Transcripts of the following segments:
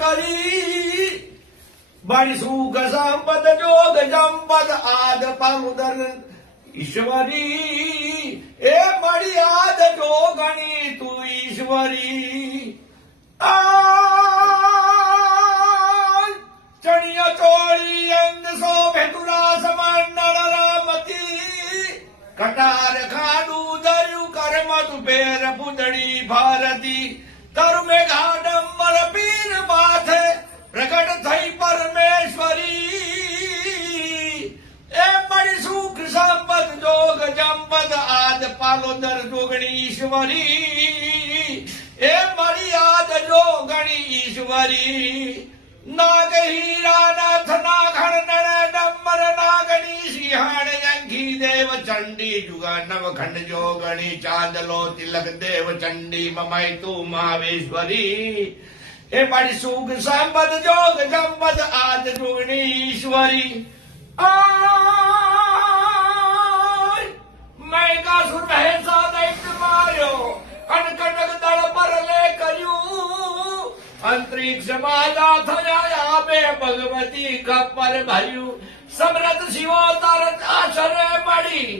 કરી મારી સુખ સંપદ જોગ જંપદ આદ પામુદર ઈશ્વરી એ મારી આદ જોગણી તું ઈશ્વરી ચણિયા ચોળી અંગ શોભે તુરા સમાન નરમતી કટાર ખાડું દર્યું કર્મ તું પેર પૂતળી ભારતી તરુમે ગાડંબર પીર માથે પ્રગટ થઈ પરમેશ્વરી એ મળી સુખ સંપદ જોગ જંપદ આદ પાલોદર જોગણી ઈશ્વરી એ મળી આદ જોગણી ઈશ્વરી નાગ હીરા નાથ નાગણ નળ ડંબર નાગણી સિંહાણ અંખી દેવ ચંડી જુગા નવખંડ જોગણી ચાંદલો તિલક દેવ ચંડી મમાઈ તું મહાવેશ્વરી એ મારી સુખ સંપદ જોગ જંપદ આદ જોગણી ઈશ્વરી મેં કાસુર મહેસા દૈત્ય માર્યો કનકનક દળ પર લે કર્યું અંતરિક્ષ બાજા થયા બે ભગવતી કપર ભર્યું સમરથ શિવો તરત આશરે પડી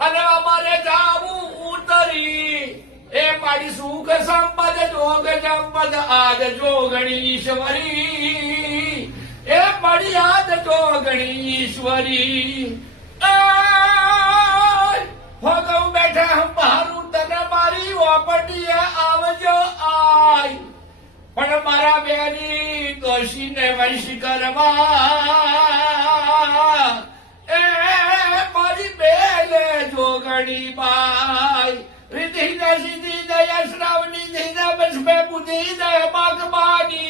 અને અમારે જાવું ઉતરી એ મારી સુખ સંપદ જોગ જંપદ આદ જોગણી ઈશ્વરી એ મારી આદ જોગણી ઈશ્વરી ભગવ બેઠા હમ બહારું તને મારી ઓપટીએ આવજો આય પણ મારા બેની દોષીને વંશ કરવા એ મારી બેને જોગણી બાઈ रिधि न सिद्धि दया श्रावणी धीना बसपे बुद्धि दय बागबानी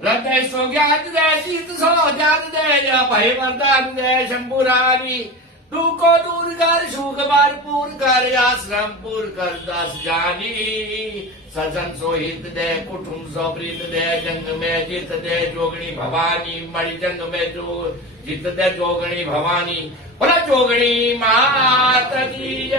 हृदय सो ज्ञान दय शीत सो ज्ञान दय भय वरदान दय शंभुरानी दुख को दूर कर सुख भरपूर कर आश्रम पूर कर दास जानी सजन सो हित दे कुटुंब सो प्रीत दे जंग में जीत दे जोगणी भवानी मणि जंग में जो जीत दे जोगणी भवानी बोला जोगणी मात की